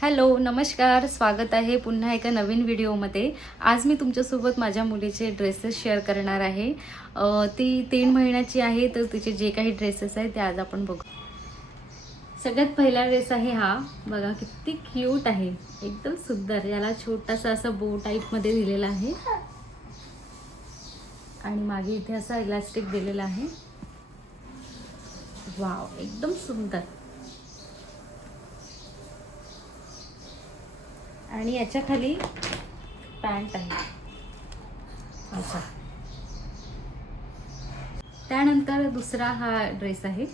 Hello नमस्कार, स्वागत आहे पुन्हा एका नवीन व्हिडिओमध्ये. आज मी तुमच्यासोबत माझ्या मुलीचे ड्रेसेस शेअर करणार आहे. ती 3 महिन्याची आहे, तर तिचे जे काही ड्रेसेस आहेत ते आज आपण बघू. सगळ्यात पहिला ड्रेस आहे हा. बघा किती क्यूट आहे, एकदम सुंदर. याला छोटासा असा बो टाईपमध्ये दिलेला आहे आणि मागे इथे असा इलास्टिक दिलेला आहे. वाव, एकदम सुंदर. आणि याच्या खाली पॅन्ट आहे असा. त्यानंतर दुसरा हा ड्रेस आहे.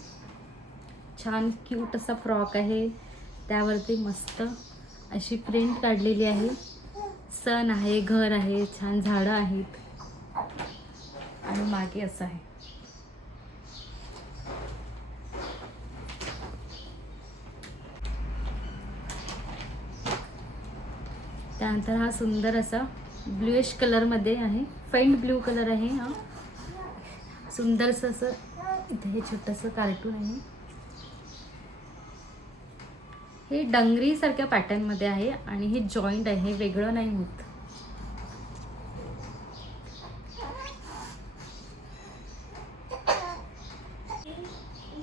छान क्यूट असा फ्रॉक आहे, त्यावरती मस्त अशी प्रिंट काढलेली आहे. सन आहे, घर आहे, छान झाडं आहेत आणि मागे असं आहे. त्यानंतर हा सुंदर असा ब्ल्यूइश कलरमध्ये आहे, फेंट ब्ल्यू कलर आहे हा. सुंदरसं असं इथे हे छोटंसं कार्टून आहे. हे डंगरी सारख्या पॅटर्नमध्ये आहे आणि हे जॉईंट आहे, हे वेगळं नाही होत.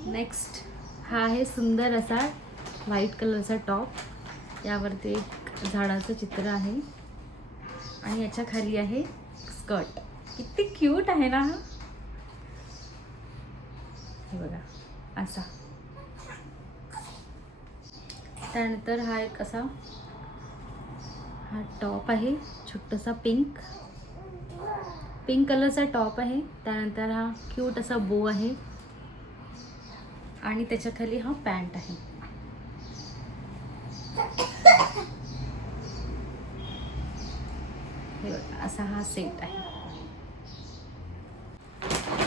नेक्स्ट हा आहे सुंदर असा व्हाईट कलरचा टॉप. यावरती एक झाडाचं चित्र आहे आणि याच्या खाली आहे स्कर्ट. किती क्यूट आहे ना हा. हे बघा असा. त्यानंतर हा एक असा हा टॉप आहे, छोटासा पिंक कलरचा टॉप आहे. त्यानंतर हा क्यूट असा बो आहे आणि त्याच्या खाली हा पॅन्ट आहे. हे बघा असा हा सेट आहे.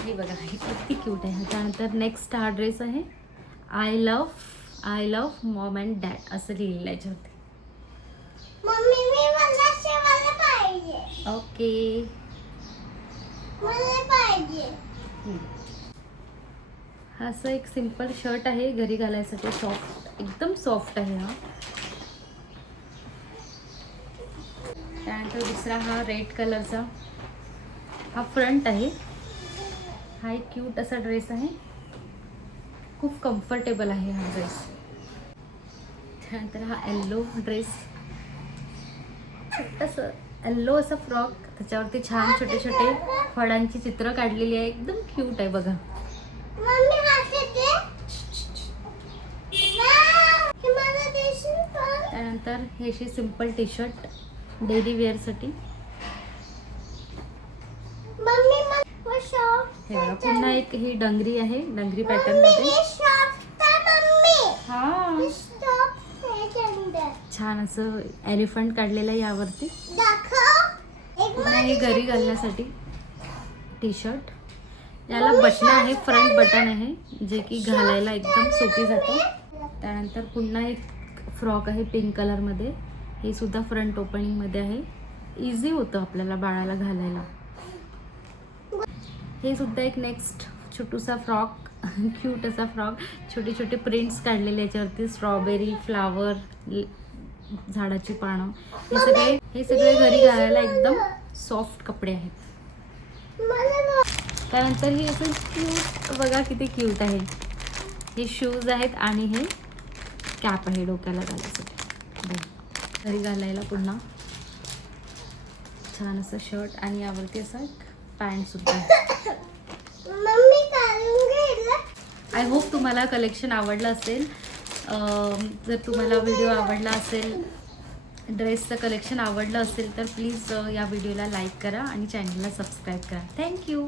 हे बघा हे किती क्यूट आहे. त्यानंतर नेक्स्ट हा ड्रेस आहे. I love Maugham and dad असं लिहिलेलं आहे याच्यावरती. मम्मी मी मला शेवायला पाहिजे. ओके, मला पाहिजे. हा असं एक सिंपल शर्ट आहे घरी घालायसाठी. सॉफ्ट, एकदम सॉफ्ट आहे हा. त्यानंतर दुसरा हा रेड कलरचा हा फ्रंट आहे. हा एक क्यूट असा ड्रेस आहे, खूप कम्फर्टेबल आहे हा ड्रेस. त्यानंतर हा येल्लो ड्रेस, छोटंसं येल्लो असा फ्रॉक, त्याच्यावरती छान छोटे छोटे फळांची चित्र काढलेली आहे. एकदम क्यूट आहे बघा. मम्मी हाते दे. हे मला देशील का? त्यानंतर हे अशी सिंपल टी शर्ट डेली वेअरसाठी. मम्मी मला शॉप. हे बघा पुन्हा एक ही डंगरी आहे, डंगरी पॅटर्न मम्मी मध्ये. हे शॉप मम्मी. हा स्टॉप सेकंड. छान असं एलिफंट काढलेलं आहे यावरती. दाखव. एक पुन्हा हे घरी घालण्यासाठी टी शर्ट. याला बटन आहे, फ्रंट बटन आहे, जे की घालायला एकदम सोपी जातं. त्यानंतर पुन्हा एक फ्रॉक आहे पिंक कलरमध्ये. हे सुद्धा फ्रंट ओपनिंगमध्ये आहे, इझी होतं आपल्याला बाळाला घालायला. हे सुद्धा एक नेक्स्ट छोटूसा फ्रॉक, क्यूट असा फ्रॉक. छोटे छोटे प्रिंट्स काढलेले याच्यावरती, स्ट्रॉबेरी, फ्लावर, झाडाची पानं. हे सगळे घरी घालायला एकदम सॉफ्ट कपडे आहेत. त्यानंतर हे असं क्यूट, बघा किती क्यूट आहे. हे शूज आहेत आणि हे कॅप आहे डोक्याला घालायसाठी. घरी घालायला पुन्हा छान असं शर्ट आणि यावरती असं एक पॅन्ट सुद्धा आहे. मम्मी काढून घेतलं. आय होप तुम्हाला कलेक्शन आवडलं असेल. जर तुम्हाला व्हिडिओ आवडला असेल, ड्रेसचं कलेक्शन आवडलं असेल, तर प्लीज या व्हिडिओला लाईक करा आणि चॅनलला सबस्क्राईब करा. थँक्यू.